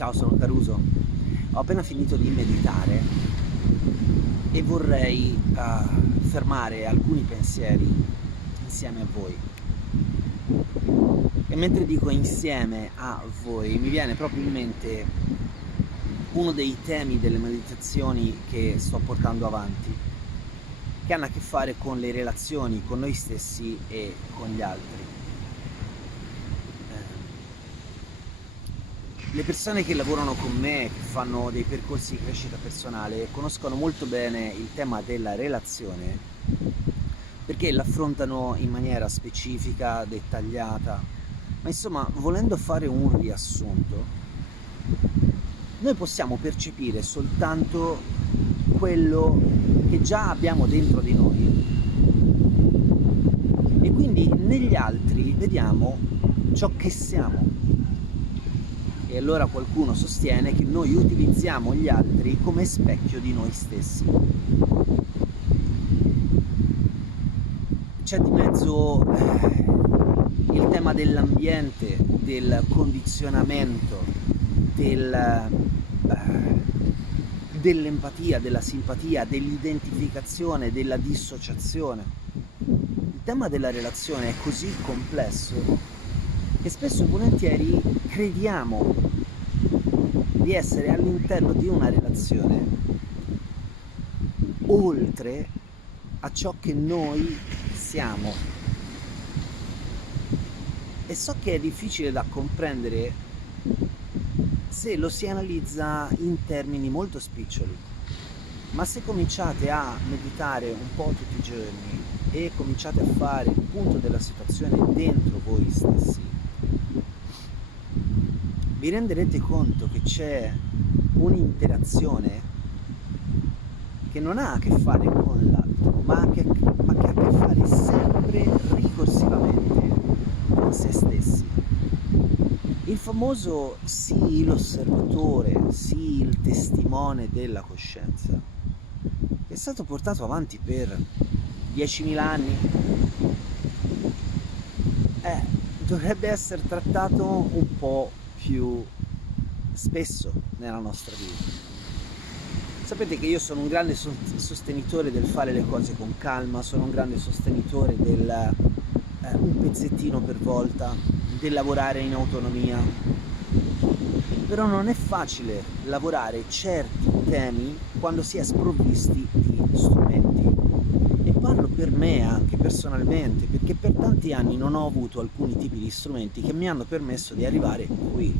Ciao, sono Caruso. Ho appena finito di meditare e vorrei fermare alcuni pensieri insieme a voi. E mentre dico insieme a voi, mi viene proprio in mente uno dei temi delle meditazioni che sto portando avanti, che hanno a che fare con le relazioni con noi stessi e con gli altri. Le persone che lavorano con me, che fanno dei percorsi di crescita personale, conoscono molto bene il tema della relazione perché l'affrontano in maniera specifica, dettagliata, ma insomma, volendo fare un riassunto, noi possiamo percepire soltanto quello che già abbiamo dentro di noi e quindi negli altri vediamo ciò che siamo. E allora qualcuno sostiene che noi utilizziamo gli altri come specchio di noi stessi. C'è di mezzo il tema dell'ambiente, del condizionamento, dell'empatia, della simpatia, dell'identificazione, della dissociazione. Il tema della relazione è così complesso che spesso e volentieri crediamo di essere all'interno di una relazione oltre a ciò che noi siamo. E so che è difficile da comprendere se lo si analizza in termini molto spiccioli, ma se cominciate a meditare un po' tutti i giorni e cominciate a fare il punto della situazione dentro voi stessi, vi renderete conto che c'è un'interazione che non ha a che fare con l'altro, ma che ha a che fare sempre ricorsivamente con se stessi. Il famoso sii l'osservatore, sii il testimone della coscienza, che è stato portato avanti per 10.000 anni, dovrebbe essere trattato un po' più spesso nella nostra vita. Sapete che io sono un grande sostenitore del fare le cose con calma, sono un grande sostenitore del un pezzettino per volta, del lavorare in autonomia, però non è facile lavorare certi temi quando si è sprovvisti di strumenti. E parlo per me anche personalmente, perché per tanti anni non ho avuto alcuni tipi di strumenti che mi hanno permesso di arrivare qui.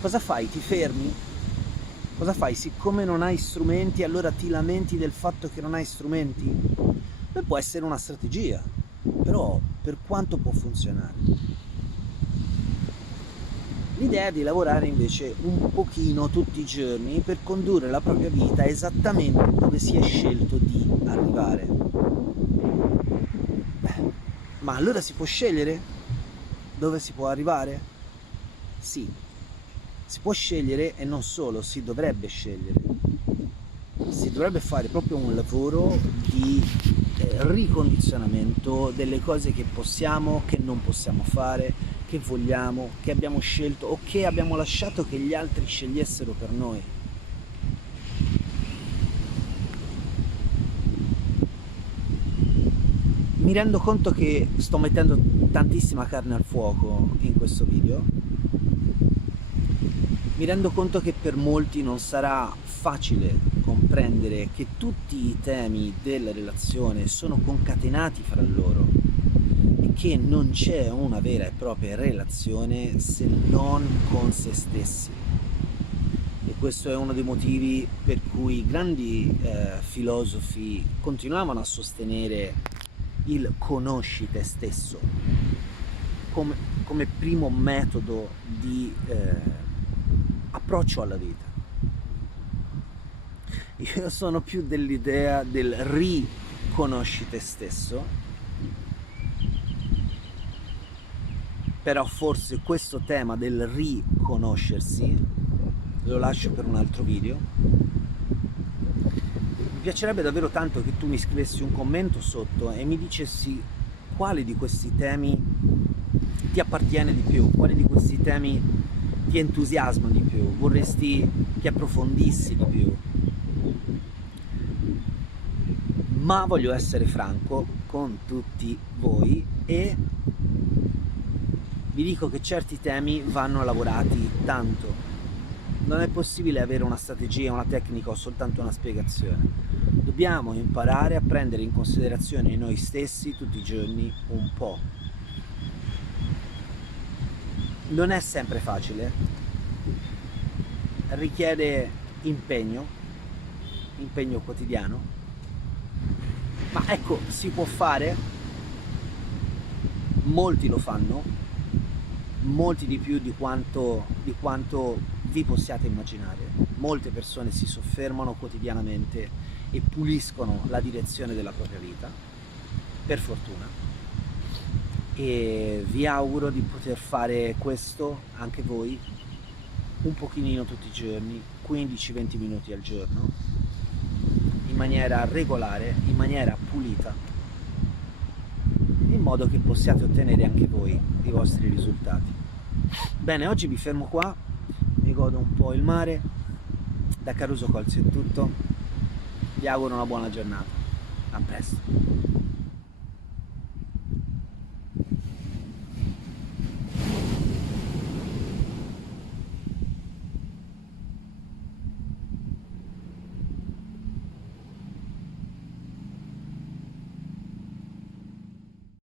Cosa fai? Ti fermi? Cosa fai? Siccome non hai strumenti, allora ti lamenti del fatto che non hai strumenti? Beh, può essere una strategia, però per quanto può funzionare? L'idea è di lavorare invece un pochino tutti i giorni per condurre la propria vita esattamente dove si è scelto di arrivare. Ma allora si può scegliere dove si può arrivare? Sì, si può scegliere e non solo, si dovrebbe scegliere. Si dovrebbe fare proprio un lavoro di ricondizionamento delle cose che possiamo, che non possiamo fare, che vogliamo, che abbiamo scelto o che abbiamo lasciato che gli altri scegliessero per noi. Mi rendo conto che sto mettendo tantissima carne al fuoco in questo video. Mi rendo conto che per molti non sarà facile comprendere che tutti i temi della relazione sono concatenati fra loro e che non c'è una vera e propria relazione se non con se stessi. E questo è uno dei motivi per cui grandi filosofi continuavano a sostenere il conosci te stesso come primo metodo di approccio alla vita. Io sono più dell'idea del riconosci te stesso, però forse questo tema del riconoscersi lo lascio per un altro video. Mi piacerebbe davvero tanto che tu mi scrivessi un commento sotto e mi dicessi quale di questi temi ti appartiene di più, quale di questi temi ti entusiasmano di più, vorresti che approfondissi di più. Ma voglio essere franco con tutti voi e vi dico che certi temi vanno lavorati tanto. Non è possibile avere una strategia, una tecnica o soltanto una spiegazione. Dobbiamo imparare a prendere in considerazione noi stessi tutti i giorni un po'. Non è sempre facile, richiede impegno quotidiano, ma ecco, si può fare, molti lo fanno, molti di più di quanto vi possiate immaginare. Molte persone si soffermano quotidianamente e puliscono la direzione della propria vita, per fortuna, e vi auguro di poter fare questo anche voi un pochino tutti i giorni, 15-20 minuti al giorno, in maniera regolare, in maniera pulita, in modo che possiate ottenere anche voi i vostri risultati. Bene, oggi mi fermo qua, mi godo un po' il mare. Da Caruso Colzi è tutto, vi auguro una buona giornata, a presto.